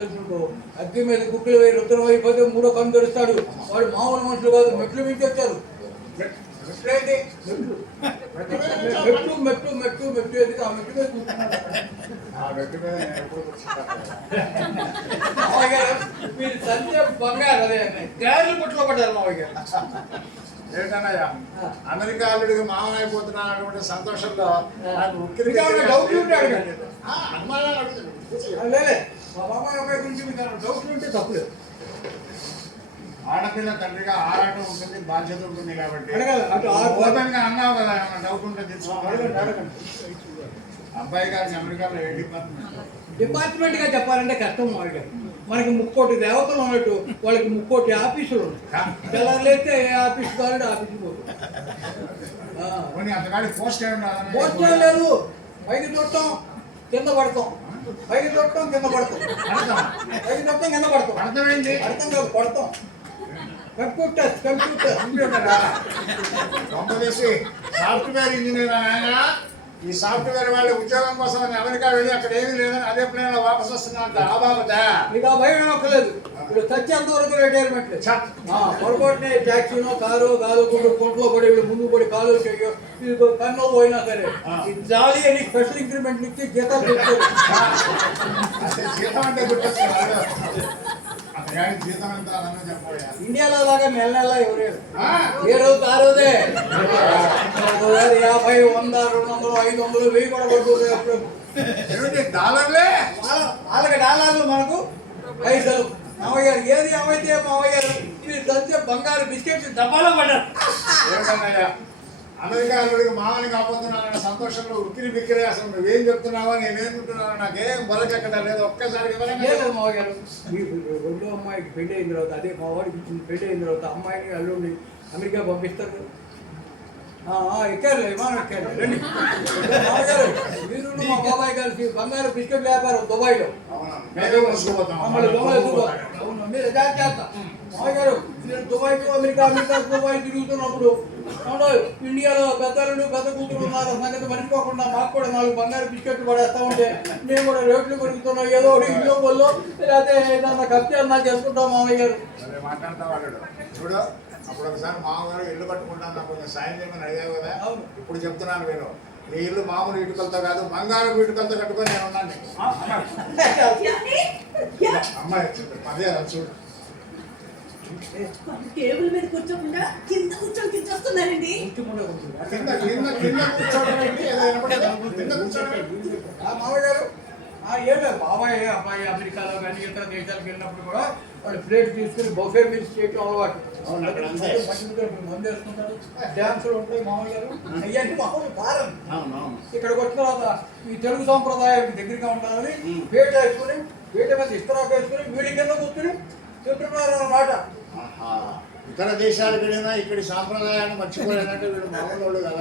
అగ్గి మీద కుక్కలు వేయి రుద్రం అయిపోతే మూడో కన్ను తెరుస్తాడు. వాడు మామూలు మనుషులు కాదు, మెట్లు మించి వచ్చారు. మెట్టు మెట్టు మెట్టు మెట్టు ఎదిగి ఆ మెట్టు మీద కూర్చున్నాడు. మీరు సంధ్య బంగారు అదే గారెలు పుట్లో పడ్డారు మావయ్య గారు. ఏంటన్నయ్యా అమెరికా అల్లుడికి మామూలు అయిపోతున్నా అటువంటి సంతోషంలో డౌట్ ఉంటే అడగండి. లేలే మా బాబాయ్ అబ్బాయి గురించి మీకు డౌట్లు ఉంటే తప్పులేదు. ఆడపిల్ల తండ్రిగా ఆరాటం ఉంటుంది, బాధ్యత ఉంటుంది కాబట్టి అడగాలి. అన్నావు కదా ఏమన్నా డౌట్ ఉంటే తెలుసుకోవాలి. అబ్బాయి గారికి అమెరికాలో ఏ డిపార్ట్మెంట్ గా చెప్పాలంటే కష్టం మావయ్య గారు. మనకి 3 దేవతలు ఉన్నట్టు వాళ్ళకి 3 ఆఫీసులు ఉన్నాయి. తెల్లారులైతే ఏ ఆఫీస్ కావాలంటే ఆఫీస్కి పోతుంది. అంతకాడి పోస్ట్ పోస్ట్ లేదు, పైకి చూడటం కింద పడతాం, పైకి చూడటం కింద పడతాం, పైకి చూడటం కింద పడతాం. అర్థమైంది? అర్థం కాదు, పడతాం. కంప్యూటర్ సాఫ్ట్వేర్ ఇంజనీర్ ఆయన. ఈ సాఫ్ట్వేర్ వాళ్ళ ఉద్యోగం కోసం అమెరికా వెళ్ళి అక్కడ ఏమీ లేదని అదే ప్లేన్ లో వాపసు వస్తున్నా ఆ బాబా మీకు ఆ భయం ఏమక్కర్లేదు. ఇప్పుడు చచ్చేంత వరకు రిటైర్మెంట్. పొరపాటునే ట్యాక్సీనో కారు కాదు కొంట్లో పడి ముందు పడి కాలు చేయో కన్ను పోయినా సరే జాలి అని స్పెషల్ ఇంక్రిమెంట్ ఇచ్చి జీతం తెచ్చారు. జీతం అంటే గుర్తొచ్చింది. జీతం ఎంత ఇండియాలో లాగా నెల నెల ఎవరు ఏ రోజు ఆ రోజే 50, 100, 200, 500, 1000 కూడా పడుతుంది. డాలర్లే వాళ్ళకి డాలర్లు, మనకు పైసలు. మావయ్య గారు ఏది ఏమైతే మావయ్య గారు మీరు దంచే బంగారు బిస్కెట్స్ డబ్బాలో పడ్డారు. అమెరికా అల్లుడికి మామని కాకపోతున్నానన్న సంతోషంలో ఉక్కిరి బిక్కిరి. అసలు నువ్వేం చెప్తున్నావో నేనేంటున్నాను, నాకేం బొలకెక్కడా లేదు. ఒక్కసారి మావయ్య గారు రెండో అమ్మాయికి పెళ్లి అయిన తర్వాత, అదే మా వాడికి ఇచ్చింది పెళ్లి అయిన తర్వాత అమ్మాయిని అల్లుడిని అమెరికా పంపిస్తారు. ఎక్కారు విమానం ఎక్కారు. రండి మామగారు, మీరు మా బాబాయ్ గారికి బంగారు బిస్కెట్ వ్యాపారం దుబాయ్లో. మీరు చేస్తా మామయ్య గారు. నేను Dubai to America, America Dubai తిరుగుతున్నప్పుడు ఇండియాలో పెద్దలు పెద్ద కూతురు ఉన్నారు సంగతి మర్చిపోకుండా మాకు కూడా 4 బంగారు బిస్కెట్లు పడేస్తా ఉంటే మేము కూడా రేట్లు పెరుగుతున్నాం. ఏదో ఒకటి ఇంట్లో వాళ్ళు లేకపోతే ఏదన్నా కప్తి అన్నా చేసుకుంటాం మామయ్య గారు. మాట్లాడతా వాడు చూడు. అప్పుడు ఒకసారి మామగారు ఇల్లు కట్టుకుంటాను, నాకు కొంచెం సాయం చేయమని అడిగావు కదా. ఇప్పుడు చెప్తున్నాను నేను, నీ ఇల్లు మామూలు ఇటుకలతో కాదు బంగారు ఇటుకలతో కట్టుకొని నేను ఉన్నాను. అమ్మాయి అదే చూడు. టేబుల్ మీద కూర్చోకుండా కింద కూర్చొని కూర్చొస్తున్నారండి. మామయ్య గారు ఏం లేదు, బాబాయ్ అబ్బాయి అమెరికాలో కానీ ఇతర దేశాలకు వెళ్ళినప్పుడు కూడా వాళ్ళు ప్లేట్ తీసుకుని బొఫే మీద చేయటం అలవాటు. మందు వేసుకుంటారు, డ్యాన్సులు ఉంటాయి మామయ్య గారు. అవన్నీ మామూలు కారం. ఇక్కడికి వచ్చిన తర్వాత ఈ తెలుగు సాంప్రదాయానికి దగ్గరగా ఉండాలని పేట వేసుకుని, పేట మీద ఇస్తరాకు వేసుకుని వీడి కింద కూర్చుని చెప్తున్నారు అన్నమాట. ఇతర దేశాలకు వెళ్ళినా ఇక్కడి సాంప్రదాయాన్ని మర్చిపోలేదంటే వీడు మామూలు కదా.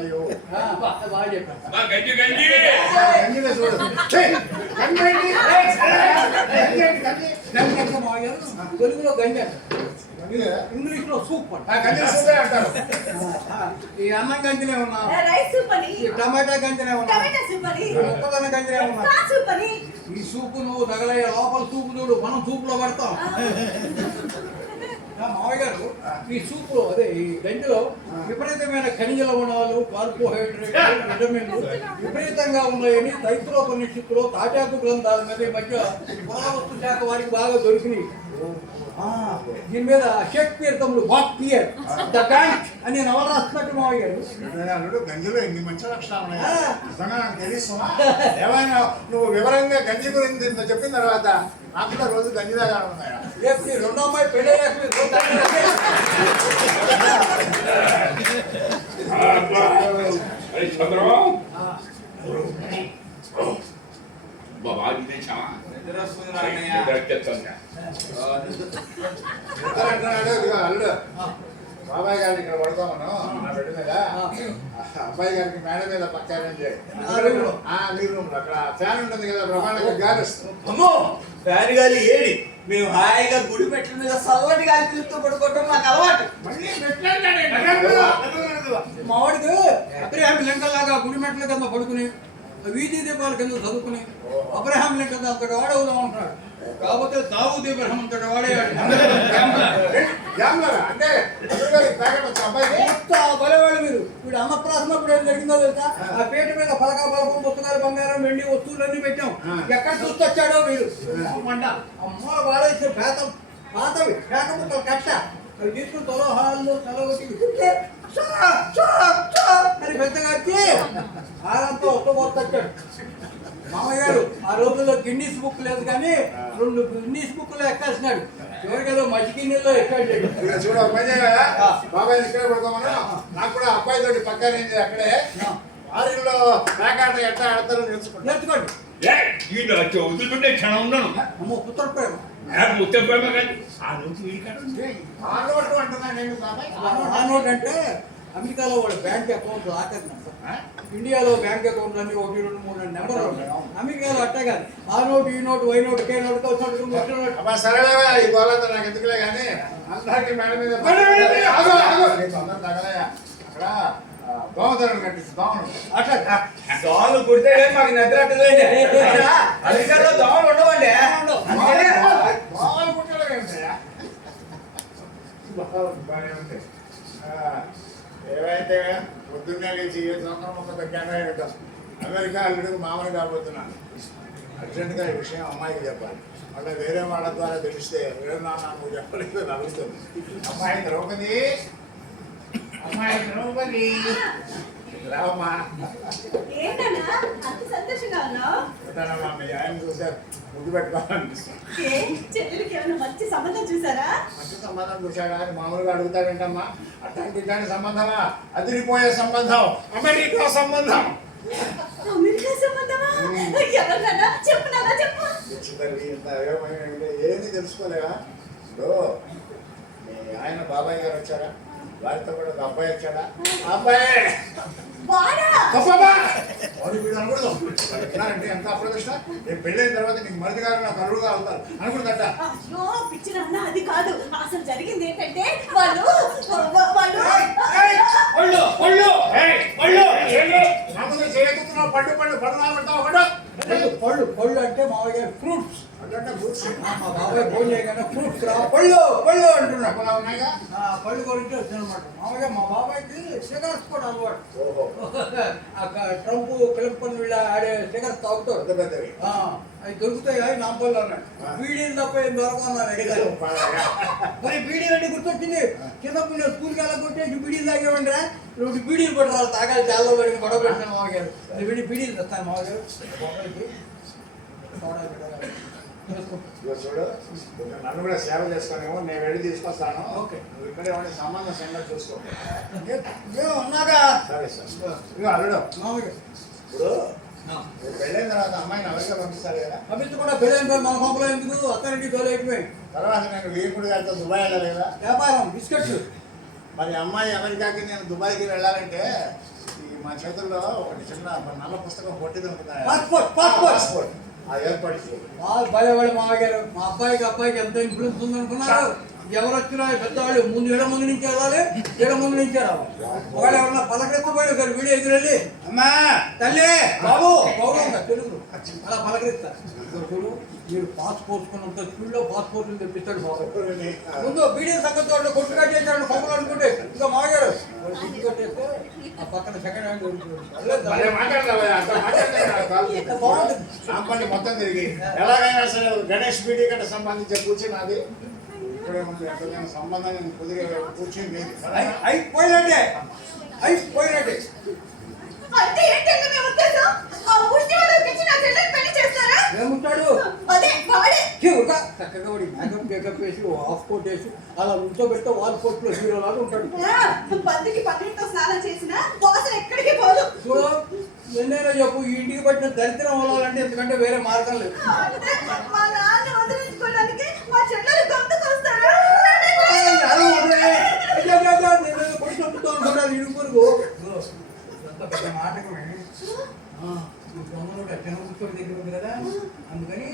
బాగా చెప్పారు. తెలుగులో గంజి అంటారు, ఇంగ్లీష్ లో సూప్ అంటారు. ఈ అన్నం గంజినే ఉన్నా, టమాటా గంజినే ఉన్నా, మొక్కదన్న గంజినే ఉన్నా. ఈ సూపు నువ్వు తగలయ్యే లోపల సూపు చూడు, మనం సూపులో పడతాం. మావయ్య గారు ఈ సూపులో అదే ఈ గంజిలో విపరీతమైన ఖనిజ లవణాలు, కార్బోహైడ్రేట్, విటమిన్లు విపరీతంగా ఉన్నాయని తైత్రోపనిషత్తులో తాటాకు గ్రంథాల మీద ఈ మధ్య పురావస్తు శాఖ వారికి బాగా దొరికినాయి. దీని మీద షేక్స్పియర్ తమ్ముడు బాక్పియర్ ద బ్యాంక్ అనే నవల రాస్తున్నట్టు మావయ్య గారు. గంజిలో ఎన్ని మంచి లక్షణాలు ఉన్నాయా నాకు తెలుసు. ఏమైనా నువ్వు వివరంగా గంజి గురించి చెప్పిన తర్వాత నాకు కూడా రోజు గంజిలాగా ఉన్నాయా? రేపు రెండో అమ్మాయి పెళ్ళి అల్లుడు బాబాయ్ గారికి ఇక్కడ పడతామను నా బిడ్డ మీద. అబ్బాయి గారికి మేడ మీద పక్కారని నీరు రూమ్ అక్కడ ఫ్యాన్ ఉంటుంది కదా, బ్రహ్మాండంగా గాలి వస్తుంది. అమ్మో ఫ్యాన్ గాలి ఏడి. మేము హాయిగా గుడి మెట్ల మీద చల్లటి గాలి పీలుస్తూ పడుకోవటం నాకు అలవాటు. మావాడికి లింకల్లాగా గుడి మెట్ల కింద పడుకుని వీధి దీపాల కింద చదువుకుని అబ్రహాం లింకన్ అంతటి వాడే అవుదాం అంటున్నాడు. కాకపోతే దావూద్ ఇబ్రహాం అంతటి వాడే అంటే బలవాళ్ళు మీరు. వీడు అన్నప్రాసన ఇప్పుడు ఏం జరిగిందో తెలుసా? ఆ పేట మీద పలక బలపం పుస్తకాలు బంగారం వెండి వస్తువులన్నీ పెట్టాం. ఎక్కడ చూస్తొచ్చాడో వీడు మండ అమ్మ వాడేసిన పాతవి పేక ముక్కలు కట్ట అవి తీసుకుని తొల హాల్లో తలగొట్టి అని పెద్దగా వచ్చి హాలంతా ఒక్కబోతొచ్చాడు మామయ్య గారు. ఆ రోజుల్లో గిన్నీస్ బుక్ లేదు కానీ 2 గిన్నీస్ బుక్లు ఎక్కాల్సినాడు. చివరికి ఏదో మజ్జిగ నీళ్ళలో ఎక్కాడు. చూడ బాబాయ్ ఇక్కడే పడుకోమన్నా. నాకు కూడా అబ్బాయి తోటి పక్కన అక్కడే ఆరిలో పేకాట ఎట్లా ఆడతారో నేర్చుకోండి. చదువుతుంటే క్షణం ఉన్నాను. అమ్మో పుత్ర ప్రేమ ఉత్తర ప్రేమ కానీ ఆ రోజు వీడికాడ ఆనోటు అంటున్నాను నేను బాబాయ్. ఆనోట్ అంటే అమెరికాలో వాళ్ళ బ్యాంక్ అకౌంట్ ఆకర్షణ. ఇండియాలో బ్యాంక్ అకౌంట్ అన్ని 1, 2, 3 నెంబర్లు ఉంటాయి. అమెరికాలో అట్టే కాదు. ఆ నోటు ఈ నోటు వై నోటు కే నోటు అబ్బా సరేలేవా ఈ గోళంతా నాకు ఎందుకులే కానీ అందరికీ మేడ మీద తగలయా అక్కడ దోమతరం కట్టించి దోమలు అట్లా దోమలు కుడితే కానీ మాకు నిద్ర అట్టదండి. అమెరికాలో దోమలు ఉండవండి. దోమలు పుట్టడం ఏంటయ్యా బాగానే ఉంది. ఏవైతే పొద్దున్నే లేచి ఏ సంవత్సరం ఒక దగ్గర అమెరికా అల్లుడు మామూలు కాబోతున్నాను. అర్జెంటుగా ఈ విషయం అమ్మాయికి చెప్పాలి. మళ్ళీ వేరే వాళ్ళ ద్వారా తెలిస్తే వేరే నాన్న నువ్వు చెప్పలేదు నవ్వుతుంది. అమ్మాయి ద్రౌపది రావమ్మా. ఏంటన్నా అంత సంతోషంగా ఉన్నావు? ఉంటానమ్మా. మీ ఆయన చూసారు ముద్దు పెట్టుకోవాలనిపిస్తుంది. చెల్లెలకి ఏమైనా మంచి సంబంధం చూసారా? మంచి సంబంధం చూశాడా అని మామూలుగా అడుగుతావేంటమ్మా? అట్లాంటి దాని సంబంధమా? అదిరిపోయే సంబంధం, అమెరికా సంబంధం. అమెరికా సంబంధమా? ఎవరినన్నా చెప్పున్నారా? చెప్పు. తల్లి ఇంత ఏమీ తెలుసుకోలేవా? ఇప్పుడు మీ ఆయన బాబాయ్ గారు వచ్చారా? వారితో కూడా ఒక అబ్బాయి వచ్చాడా? అబ్బాయి వాడా? వాడు వీడు అనకూడదు. అంటే ఎంత అప్రదక్షిణ. నేను పెళ్ళైన తర్వాత నీకు మరిది గారు నాకు అల్లుడుగా అవుతారు అనకూడదట. అయ్యో పిచ్చి నాన్న, అది కాదు. అసలు జరిగింది ఏంటంటే వాళ్ళు చేయకుతున్నావు. పళ్ళు పళ్ళు పళ్ళు రాబడతావు. పళ్ళు పళ్ళు అంటే మామయ్య ఫ్రూట్స్. అంటే ఫ్రూట్స్ మా బాబాయ్ భోజనం చేయగానే ఫ్రూట్స్ రా పళ్ళు పళ్ళు అంటున్నా. ఉన్నాయిగా పళ్ళు కొడితే వచ్చినమాట. మామయ్య మా బాబాయ్కి సిగరెట్స్ కూడా అలవాటు. ట్రంప్ క్లింటన్ వీళ్ళ ఆడే సిగరెట్స్ తాగుతాడు. పెద్ద పెద్దవి అవి దొరుకుతాయి కానీ నా పళ్ళు అన్నాడు. బీడీలు తప్ప ఏం దొరకన్నాను అడిగారు. మరి బీడీలు అంటే గుర్తొచ్చింది. చిన్నప్పుడు నేను స్కూల్కి వెళ్ళ కొట్టేసి బీడీలు తాగేవండిరా. ఇప్పుడు బీడీలు పట్టారు తాగాలి. చాలా పడిన గొడవ పెట్టిన మామగారు. బీడీలు తెస్తాను మామగారు. చూడు నన్ను కూడా సేవ చేసుకోనేమో. నేను వెళ్ళి తీసుకొస్తాను. ఓకే. నువ్వు ఇక్కడే ఉండి సంబంధం సంగతి చూసుకో. ఉన్నాగా సరే సార్. ఇక అల్లుడు మామగారు ఇప్పుడు పెళ్ళైన తర్వాత అమ్మాయిని అమెరికా పంపిస్తారు కదా. పంపించకుండా పెళ్ళైన మన పంపలో ఎందుకు అత్తరింటి తోలైపోయి తర్వాత నేను వీపుడు గారితో దుబాయ్ వెళ్ళలేదా? వ్యాపారం బిస్కెట్స్. మరి అమ్మాయి అమెరికాకి నేను దుబాయ్కి వెళ్ళాలంటే ఈ మా చేతుల్లో ఒకటి చిన్న నల్ల పుస్తకం పొట్టిది ఉంటుంది. పాస్పోర్ట్ ఆ ఏర్పాటు చేయాలి. భయపడి మామగారు మా అబ్బాయికి ఎంత ఇన్ఫ్లుయెన్స్ ఉందనుకున్నారు. ఎవరు వచ్చినా పెద్దవాళ్ళు ముందు 7 మంది నుంచి వెళ్ళాలి. 7 మంది నుంచి రావాలి. ఒకవేళ ఎవరన్నా పలకరిస్తపోయి ఒకరు వీడియో ఎదురెళ్ళి అమ్మా తల్లి బాబు గౌరవంగా తెలుగు అలా పలకరిస్తారు. చూడు మీరు పాస్పోర్ట్కున్నంత స్పీడ్లో పాస్పోర్ట్లు తెప్పిస్తాడు బాబు. ముందు వీడియో సంగతి వాళ్ళు కొట్టుగా చేశాడు కొమ్మలు అనుకుంటే ఇంకా మామగారు గుర్తు కొట్టేస్తే ఆ పక్కన సెకండ్ హ్యాండ్ సాంపల్లి మొత్తం తిరిగి ఎలాగైనా సరే గణేష్ బీడీ కంటే సంబంధించే కూర్చుని అది ఇక్కడే ఉంది. ఎక్కడైనా సంబంధం కుదిరే కూర్చుని అయిపోయినట్టే. అంటే ఏంటంటే మీ ఉద్దేశం? ఆ ముష్టి వాళ్ళకి ఇచ్చి నా చెల్లెలు పెళ్లి చేస్తారా? ఏముంటాడు అదే వాడే. చక్కగా వాడి మేకప్ వేసి హాఫ్ కోట్ వేసి అలా ఉంచోబెడితే వాల్ కోట్ లో హీరో లాగా ఉంటాడు. పందికి పన్నీటితో స్నానం చేసిన వాసన ఎక్కడికి పోదు. చూడు ఎన్నైనా చెప్పు ఈ ఇంటికి పట్టిన దరిద్రం వదలాలంటే ఎందుకంటే వేరే మార్గం లేదు. అంటే మా నాన్న వదిలించుకోవడానికి మా చెల్లెలు గొంతుకు వస్తారా? ఇడుపురుగు పెద్ద మాటకు చిన్న కూర్చోటి దగ్గర ఉంది కదా. అందుకని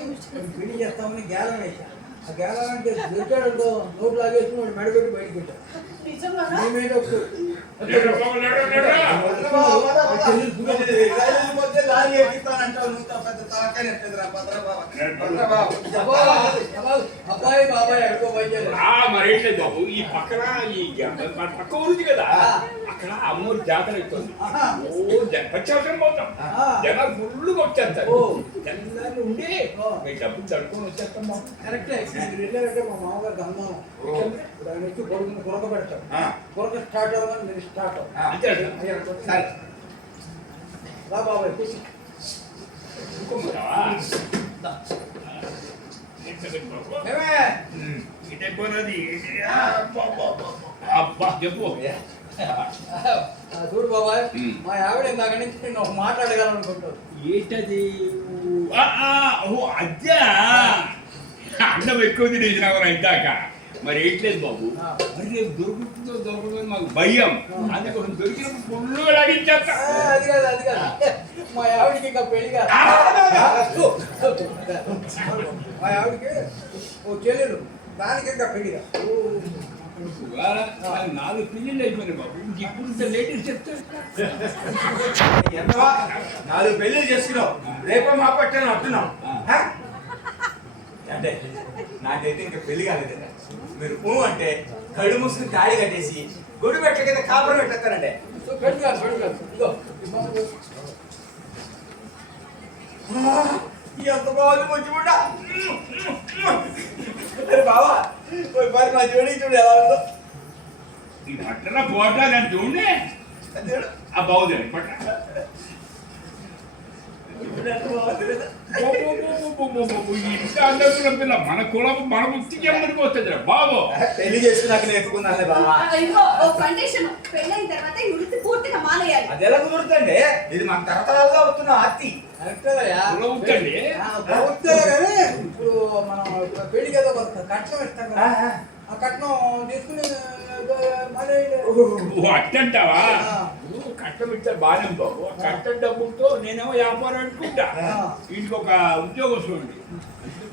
పెళ్లి చేస్తామని గేలం వేసా. ఆ గేలం అంటే దొరికాడు నోటు లాగేసి వాడు మెడబెట్టి బయటకు వచ్చాడు. నిజంగానా? మేమే లారీ ఎక్కిస్తానంటావు నువ్వు పెద్ద తలకాయ ఎత్తదురా భద్ర అబ్బాయి బాబాయ్ ఎక్కడికో పోయారు. మరి ఏం లేదు బాబు, ఈ పక్కన మన పక్క ఊరిది కదా, అక్కడ అమ్మోరు జాతర అవుతుంది. ఓ ప్రత్యవసరం పోతాం, జనాలు ఫుల్ వచ్చేస్తారు. జనాలు ఉండి మీ డబ్బులు తడుకొని వచ్చేస్తాం బాబు. కరెక్టే. మీరు వెళ్ళారంటే మా మామగారికి అన్నాం. ఇప్పుడు ఆయన వచ్చి కొడుకుని కొరక పెడతాం. కొరక స్టార్ట్ అవ్వగానే మీరు స్టార్ట్ అంతే సరే రా బాబాయ్ కూర్చో. ఇంకొకటావా? మేమే ఇదే పోనది. అబ్బా చెప్పు. చూడు బాబాయ్, మా ఆవిడ ఇందాక నుంచి నేను ఒక మాట అడగాలనుకుంటాను. ఏంటది? ఓ అద్దా అన్నం ఎక్కువ తినేసినావు ఇందాక. మరి ఏంట్లేదు బాబు, మరి రేపు దొరుకుతుందో దొరుకుతుందో మాకు భయం. అందుకోసం దొరికినప్పుడు ఫుల్గా లాగించేస్తా. అది కాదు, అది కాదు. మా ఆవిడకి ఇంకా పెళ్లి కాదు. మా ఆవిడకి ఓ చెల్లెలు, దానికి ఇంకా పెళ్లి కాదు. 4 పెళ్ళిళ్ళు అయిపోయినాయి బాబు. ఇప్పుడు ఇంత లేటెస్ట్ చెప్తే ఎంతవా 4 పెళ్ళిళ్ళు చేసుకున్నావు, రేపో మా పట్టాను అంటున్నావు. అంటే నాకైతే ఇంకా పెళ్లి కాలేదు. మీరు అంటే కళ్ళు మూసుకుని తాళి కట్టేసి గుడి పెట్ట కింద కాపురం పెట్టేస్తారంటే పెళ్లి కాదు, పెళ్లి కాదు. ఇదిగో ఎంత బాగుంది మంచి కూడా బావా మరి మా జోడి చూడు ఎలా ఉందో. ఇది అట్లా పోటా అని చూడండి. ఆ బాగుంది పట్ట పిల్ల మన కులం మన ముక్తికి ఎవరికి వస్తుంది బాబు. పెళ్లి చేసుకున్నాక నేర్చుకున్నాను బావా. ఇదిగో ఓ కండిషన్, పెళ్ళైన తర్వాత ఈ వృత్తి పూర్తిగా మానేయాలి. అది ఎలా కుదురుతండి? ఇది మన తరతరాలుగా అవుతున్న ఆర్తి. కరెక్టేదయ్యా. కులం అవుతండి. బాగుంటే కానీ ఇప్పుడు మనం పెళ్లికి ఏదో కట్నం ఇస్తాం కదా, ఆ కట్నం తీసుకుని మళ్ళీ అట్టంటావా? కట్టం ఇస్తారు బాగానే బాబు. కట్టం డబ్బులతో నేనేమో వ్యాపారం పెట్టుకుంటా. ఇంటికి ఒక ఉద్యోగం చూడండి.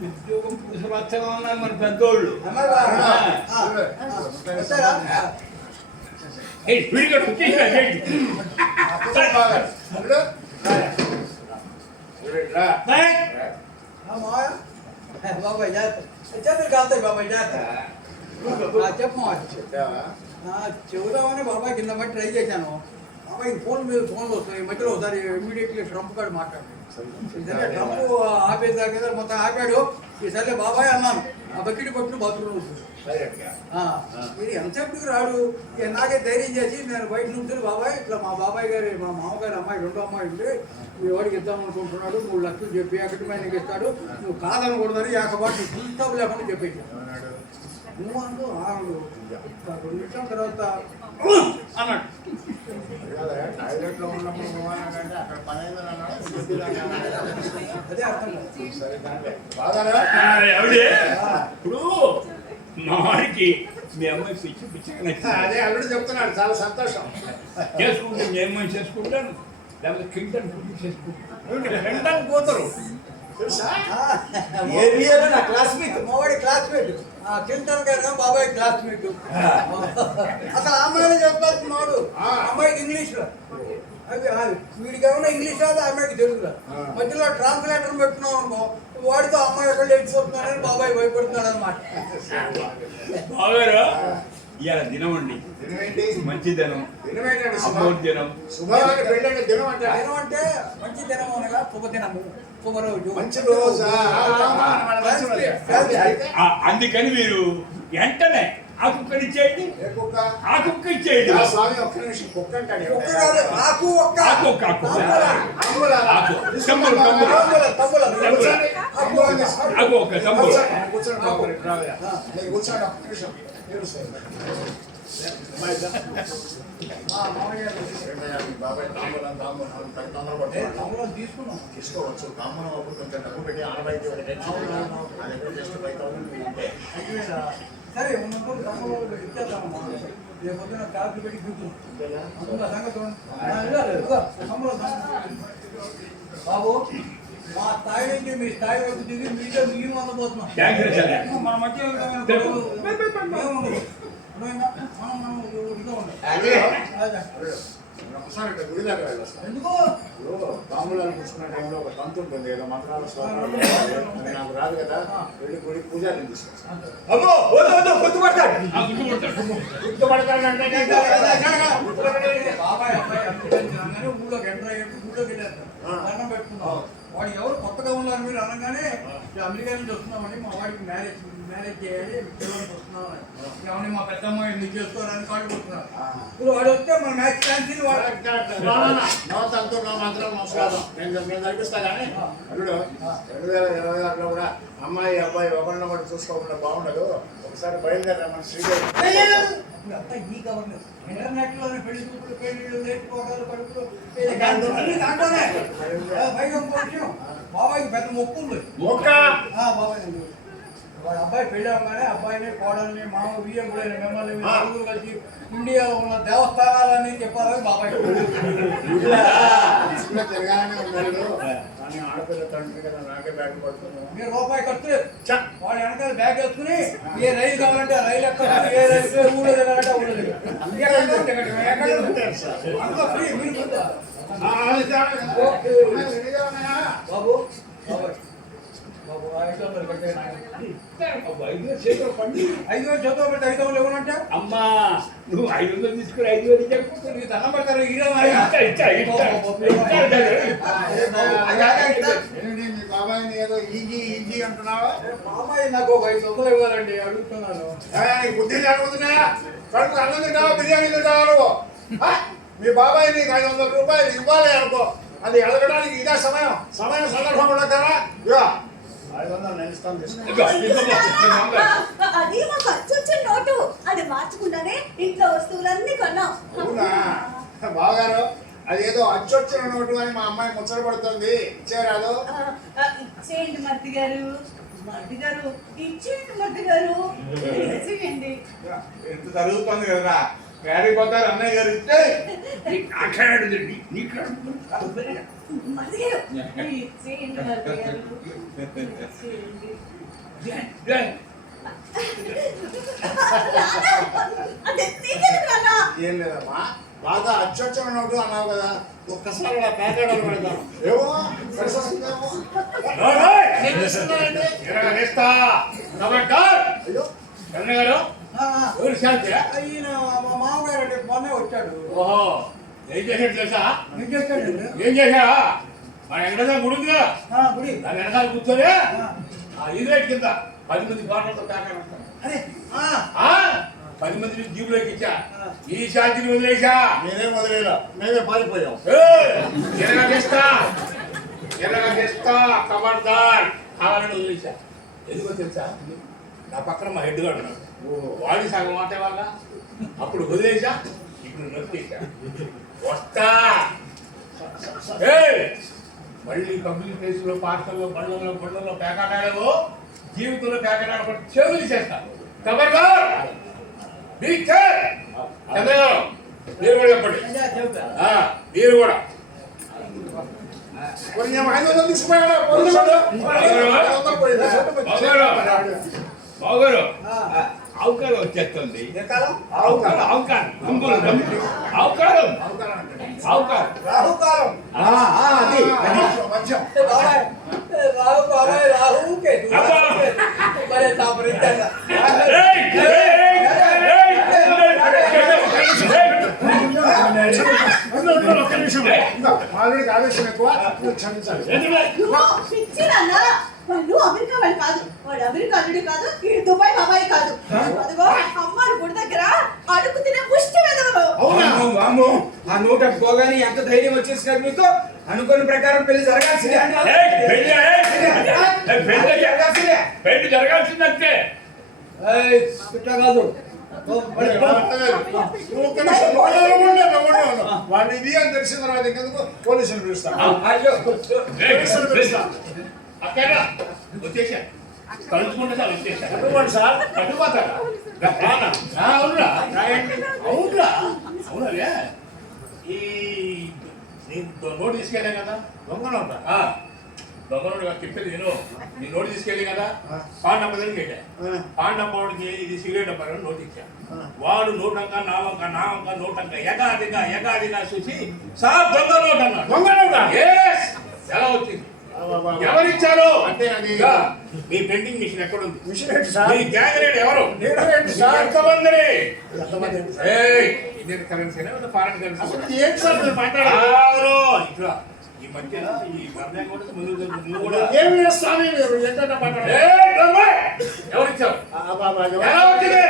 ఉద్యోగం పురుషవత్సరం అన్నారు మన పెద్దోళ్ళు. విడిగా బాబాయ్ జాగ్రత్త, చేతులు కాలుతాయి బాబాయ్ జాగ్రత్త. చెప్పు చెబుదామని బాబాయ్ కింద బట్టి ట్రై చేశాను. బాబాయ్ ఫోన్ మీద ఫోన్లు వస్తాయి మధ్యలో ఒకసారి ఇమీడియట్లీ ట్రంప్ కార్డు మాట్లాడు. ఈసారి ట్రంప్ ఆపేదాకా మొత్తం ఆపాడు. ఈసారి బాబాయ్ అన్నాను, ఆ బకెట్ పట్టును బాత్రూమ్ వస్తుంది. ఇది ఎంతసేపటికి రాడు. నాకే ధైర్యం చేసి నేను బయట నుంచి బాబాయ్ ఇట్లా మా బాబాయ్ గారి మా మామగారి అమ్మాయి 2వ అమ్మాయి ఉంటే మీ వాడికి ఇద్దాం అనుకుంటున్నాడు, 3 లక్షలు చెప్పి అకటమైనకి ఇస్తాడు, నువ్వు కాదనకూడదని ఏకబాటు ఫుల్ స్టాప్ లేకుండా చెప్పేసి నువ్వు అంటూ 2 నిమిషాల తర్వాత అన్నాడు. టాయిలెట్ లో ఉన్నప్పుడు అక్కడ పని అదే అర్థం ఇప్పుడు మా వాడికి మీ అమ్మాయి పిచ్చి పిచ్చిగా అదే అల్లుడు చెప్తున్నాడు, చాలా సంతోషం. చేసుకుంటే మీ అమ్మాయి చేసుకుంటాను, లేకపోతే కింటన్ పూర్తి చేసుకుంటాను. రెండాన్ని పోతారు. ఏరియాలో నా క్లాస్మేట్, మావాడి క్లాస్మేట్ కింటన్ గారు బాబాయ్ క్లాస్మేట్. అసలు అమ్మాయిని చెప్పాల్సిన వాడు అమ్మాయికి ఇంగ్లీష్ లో, అవి వీడికి ఏమన్నా ఇంగ్లీష్ రాదు, అమ్మాయికి తెలుగు రాదు. మధ్యలో ట్రాన్స్లేటర్ పెట్టుకున్నాం అనుకో, వాడితో అమ్మాయి ఎక్కడ లేచిపోతున్నాడని బాబాయ్ భయపడుతున్నాడు అనమాట. బాగారు ఇవాళ దినం అండి, మంచి దినం, అమ్మోరు దినం. శుభవారి పెళ్ళంటే దినం అంటే దినం అంటే మంచి దినం అనగా శుభదినము, శుభరోజు, మంచి రోజు. అందుకని మీరు వెంటనే ఆ కుక్కని ఇచ్చేయండి, ఏ కుక్క? ఆ కుక్క ఇచ్చేయండి. స్వామి ఒక్క నిమిషం, కుక్క అంటాడు. ఒక్క కాదు, ఆకు ఒక్క ఆకు ఒక్క ఆకు తమ్ముడు ఆకు తమ్ముడు తమ్ముడు ఆకు ఒక్క తమ్ముడు. కూర్చోండి బాబు, రావయ్యా. నేను కూర్చోండి ఒక్క నిమిషం. బాబాయ్ తాంబూలం తాంబూలం తీసుకున్నాం. తీసుకోవచ్చు. తాంబూలం అప్పుడు కొంచెం డబ్బు పెట్టి ఆనవాయితీ ఒకటి అది జస్ట్ 5,000 ఉంటే సరే ఉన్నప్పుడు తమ్ముడు ఇచ్చేద్దామమ్మా. రేపు పొద్దున కాకులు పెట్టి కూర్చున్నాం సంగతి బాబు. మా స్థాయి నుంచి మీ స్థాయి వరకు దిగి మీతో మేము అందబోతున్నాం. మన మధ్య మనం ఇదిగా ఉండాలి. ఒకసారి ఇక్కడ గుడి దగ్గర వెళ్ళొస్తాను. ఎందుకు తాంబూలాలు కూర్చున్న టైంలో ఒక తంతు ఉంటుంది, ఏదో మంత్రాల స్తోత్రాలు అది నాకు రాదు కదా, వెళ్ళి గుడి పూజారిని తీసుకొస్తాను. అమ్మో వద్దు వద్దు గుర్తుపడతాడు. గుర్తుపడతానంటే బాబాయ్ అబ్బాయి అనగానే ఊళ్ళోకి ఎంటర్ అయ్యి ఊళ్ళోకి వెళ్ళారు, దండం పెట్టుకున్నాం. వాడు ఎవరు కొత్తగా ఉన్నారు మీరు అనగానే అమెరికా నుంచి వస్తున్నామని, మా వాడికి మ్యారేజ్ చేయాలి, పిల్లలకి వస్తున్నామని. ఏమని మా పెద్దమ్మ ఎందుకు చేసుకోవాలని కాళ్ళు కొడుతున్నారు. ఇప్పుడు వాడు వస్తే మన మ్యాచ్ ఛాన్స్ వాడు నో తంతు నో మంత్రం నో శ్రాదం నేను జరిపిస్తా. కానీ అల్లుడు 2026లో కూడా అమ్మాయి అబ్బాయి ఒకరిని ఒకటి చూసుకోకుండా బాగుండదు, ఒకసారి బయలుదేరమని శ్రీదేవి. ఈ గవర్నమెంట్ ఇంటర్నెట్ లోనే పెళ్లి చూపులు పెళ్లిళ్ళు లేకపోగలు కడుపులు అన్ని దాంట్లోనే. పైగా ఇంకో విషయం, బాబాయ్కి పెద్ద మొక్కు ఉంది. బాబాయ్ వాడు అబ్బాయి పెళ్ళి అవగానే అబ్బాయిని కోడల్ని మామ బియ్యం కూడా మిమ్మల్ని నలుగురు కలిసి ఇండియాలో ఉన్న దేవస్థానాలన్నీ చెప్పాలని బాబాయ్ తిరగానే ఉన్నాడు. కానీ ఆడపిల్ల తండ్రి కదా, నాకే బ్యాగ్ పడుతున్నాను. మీరు రూపాయి ఖర్చు వాడు వెనకాల బ్యాగ్ వేసుకుని ఏ రైలు కావాలంటే ఆ రైలు ఎక్కడ, ఏ రైలు ఊళ్ళో దిగాలంటే ఊళ్ళో అంతా ఫ్రీ. మీరు ముందు బాబు బాబాయ్ బాబు 500 కట్టే 5,000 చేతిలో పెడితే 5,000 ఇవ్వనంటే అమ్మా నువ్వు 500 తీసుకుని 5,000 చెప్పుకుంటే నీకు దండం పెడతారు. మీ బాబాయ్ని ఏదో ఈజీ అంటున్నావా? బాబాయ్ నాకు ఒక 500 ఇవ్వాలండి, అడుగుతున్నాను. బుద్ధి అడుగుతున్నాయా? కడుపు అన్నం తింటావా, బిర్యానీ తింటావా నువ్వు? మీ బాబాయ్ నీకు 500 రూపాయలు ఇవ్వాలి అనుకో, అది అడగడానికి ఇదే సమయం సందర్భం ఉండగా 500 నేను ఇస్తాను, తీసుకో. అది మా ఖర్చు వచ్చిన నోటు, అది మార్చుకుంటానే ఇంట్లో వస్తువులన్నీ కొన్నాం. అవునా బాగారు, అదేదో అచ్చొచ్చిన నోటు అని మా అమ్మాయి ముచ్చట పడుతుంది, ఇచ్చేరాదు. ఇచ్చేయండి మర్ది గారు, ఇచ్చేయండి మర్ది గారు, ఇచ్చేయండి. ఎంత జరుగుతుంది కదా, గారికి పోతారు అన్నయ్య గారు ఇస్తే అక్షరాడు నీకు మర్ది గారు ఇచ్చేయండి మర్ది గారు, ఇచ్చేయండి. అంటే నీకెందుకు నాన్న? ఏం లేదమ్మా, బాగా అచ్చొచ్చిన నోటు అన్నావు కదా, ఒక్కసారి అలా ప్యాకెట్ పెడతాను, ఏమో కలిసి వస్తుందేమో. అయ్యో కన్నగారు ఎవరు శాంతి ఈయన మా మామగారు అంటే మొన్నే వచ్చాడు. ఓహో ఏం చేశాడు తెలుసా? ఏం చేస్తాడు? ఏం చేశా మన వెంకటేశ్వర గుడి ఉంది కదా, గుడి దాని వెనకాల కూర్చొని ఆ ఈరేట్ కింద 10 మంది బాటలతో ప్యాకెట్ వస్తాను. అరే 10 మందిని జీబులోకి ఇచ్చా, ఈ శాంతిని వదిలేసా. నేనేం వదిలేలా, మేమే పారిపోయాం. ఎలాగేస్తా ఖబర్దార్ కావాలని వదిలేసా. ఎందుకో తెలుసా, నా పక్కన మా హెడ్ గారు ఉన్నాడు, వాడి సగం మాట వల్ల అప్పుడు వదిలేసా, ఇప్పుడు నొక్కేసా. వస్తా మళ్ళీ పబ్లిక్ ప్లేస్లో పార్కుల్లో బండ్లలో ప్యాకెట్ ఆడేవో, జీవితంలో ప్యాకెట్ ఆడకుండా చెవులు చేస్తాను. ఖబర్దార్ చంద్రగారు మీరు కూడా చెప్పండి, మీరు కూడా బావగారు అవకాశం వచ్చేస్తుంది. అవకాశం రాహుకాలం. రాహు బాబాయ్ రాహుకే ఆల్రెడీ ఆవేశం ఎక్కువ, క్షమించాలి. వాళ్ళు అమెరికా వాళ్ళు కాదు, వాడు అమెరికా అల్లుడు కాదు, వీడు దుబాయ్ బాబాయ్ కాదు. అదిగో అమ్మారు గుడి దగ్గర అడుగు తినే ముష్టి వెదవలు. వామ్మో, ఆ నోట పోగానే ఎంత ధైర్యం వచ్చేసినట్టు మీకు? అనుకున్న ప్రకారం పెళ్లి జరగాల్సిందే. పెళ్లి జరగాల్సిందంటే కాదు. వాడిని ఇది అని తెలిసిన తర్వాత ఇంకెందుకు పోలీసులు పిలుస్తాను. అక్కడ వచ్చేసా కలుసుకుంటే వచ్చేసా సార్ కట్టుపోతారా? అవునురా అవునా ఈ నోటు తీసుకెళ్ళా కదా దొంగలు ఉంటా. దొంగనుడు చెప్పేది నేను నీ నోటు తీసుకెళ్ళి కదా పాన్ డబ్బా దగ్గరికి వెళ్ళా పాన్ డబ్బాడికి ఇది సిగరెట్ డబ్బా నోటు ఇచ్చా వాడు నోటంక నా వంక నోటంక ఎగాదిగా చూసి సార్ దొంగ నోట్ అన్నాడు. దొంగ నోటా? Yes! ఎలా వచ్చింది ఎవరిచ్చారు అంటే అది మీ ప్రింటింగ్ మిషన్ ఎక్కడుంది మిషన్ ఏంటి సార్? మీ గ్యాంగ్ లీడర్ ఎవరు లీడర్ ఏంటి సార్? ఎంతమందిని ఎంతమంది ఏంటి సార్? ఇండియన్ కరెన్సీ ఫారెన్ అసలు కరెన్సీ ఇది ఏంటి సార్ మీరు మాట్లాడారు? ఇట్లా ఈ మధ్య ఈ గర్భం కూడా ముందు కూడా ఏమి చేస్తాను మీరు ఏంటంటే మాట్లాడారు? ఎవరిచ్చారు ఎలా వచ్చింది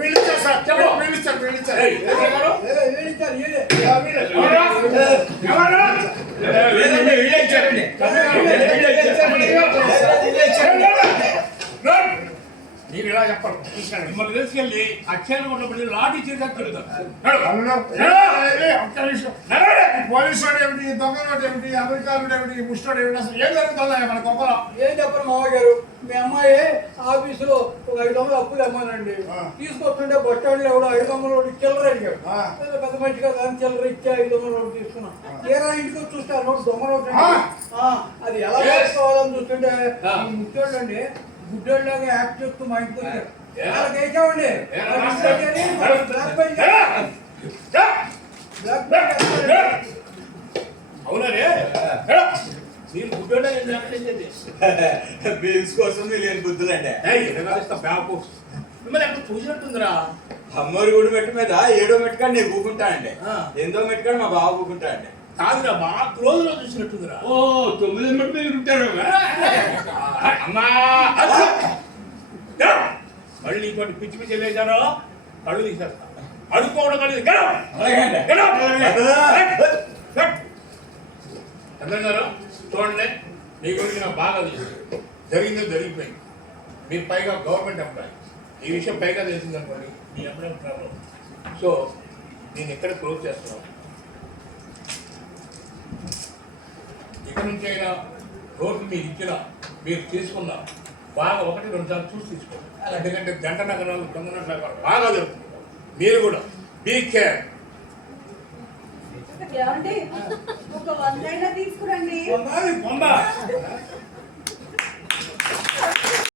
వీళ్ళు ఇచ్చారు సార్. చెప్పు. వీళ్ళు ఇచ్చారు. ఏయ్, ఎవరు? వీళ్ళిచ్చారు, వీళ్ళే. ఎవరు? ఎవరు? లేదండి, వీళ్ళే ఇచ్చారండి. మీరు ఇలా చెప్పరు మిమ్మల్ని తీసుకెళ్ళి అక్షయాలు ఉన్నప్పుడు లాఠీ చేసేస్తారు పోలీసు వాడు ఏమిటి, దొంగ నోటు ఏమిటి, అమెరికా నోటు ఏమిటి, ముస్టోడు ఏమిటి, అసలు ఏం జరుగుతుందా మన గొప్పలో? ఏం చెప్పరు మామయ్య గారు, మీ అమ్మాయి ఆఫీసులో ఒక 500 అప్పులు అమ్మానండి. తీసుకొస్తుంటే బస్ స్టాండ్ లో ఎవడో 500 చిల్లర అడిగాడు. పెద్ద మనిషిగా దాని చిల్లర ఇచ్చా 500 తీసుకున్నా. తీరా ఇంటికి వచ్చి చూస్తే ఆ నోటు దొంగ నోటు అండి. అది ఎలా చేసుకోవాలని చూస్తుంటే ఈ ముచ్చోళ్ళండి గుడ్డోళ్ళగా యాక్ట్ చేస్తూ మా ఇంటికి వచ్చారు. వాళ్ళకి వేసామండి అవునరే మీరు గుడ్డోడే బిల్స్ కోసం లేని బుద్ధులండి. మిమ్మల్ని ఎక్కడ చూసినట్టుందిరా అమ్మోరి గుడి మెట్టు మీద 7వ మెట్టుకాడు నేను ఊకుంటానండి, 8వ మెట్టుకాడు మా బావ ఊకుంటానండి. కాదురా బాగా క్లోజ్ లో చూసినట్టుందిరా. ఓ 9 మట్టి మీద ఉంటారు అమ్మా మళ్ళీ ఇంకోటి పిచ్చి పిచ్చి వేశారో కళ్ళు తీసేస్తా అడుక్కోవడం కలిసి చంద్రన్ గారు చూడండి, మీ గురించి నాకు బాగా తెలుసు. జరిగిందో జరిగిపోయింది. మీరు పైగా గవర్నమెంట్ ఎంప్లాయీ, ఈ విషయం పైగా తెలిసిందనుకోండి మీ ఎంప్లాయీ ప్రాబ్లం. సో నేను ఎక్కడ క్లోజ్ చేస్తున్నాను. ఇక్కడ నుంచి అయినా రోజు మీరు ఇచ్చిన మీరు తీసుకున్న బాగా 1-2 సార్లు చూసి తీసుకోండి. ఎందుకంటే గంట నగరాలు దొంగనట్లు బాగా జరుగుతుంది. మీరు కూడా బీ కేర్. ఏమండి ఒక 100 తీసుకురండి. 100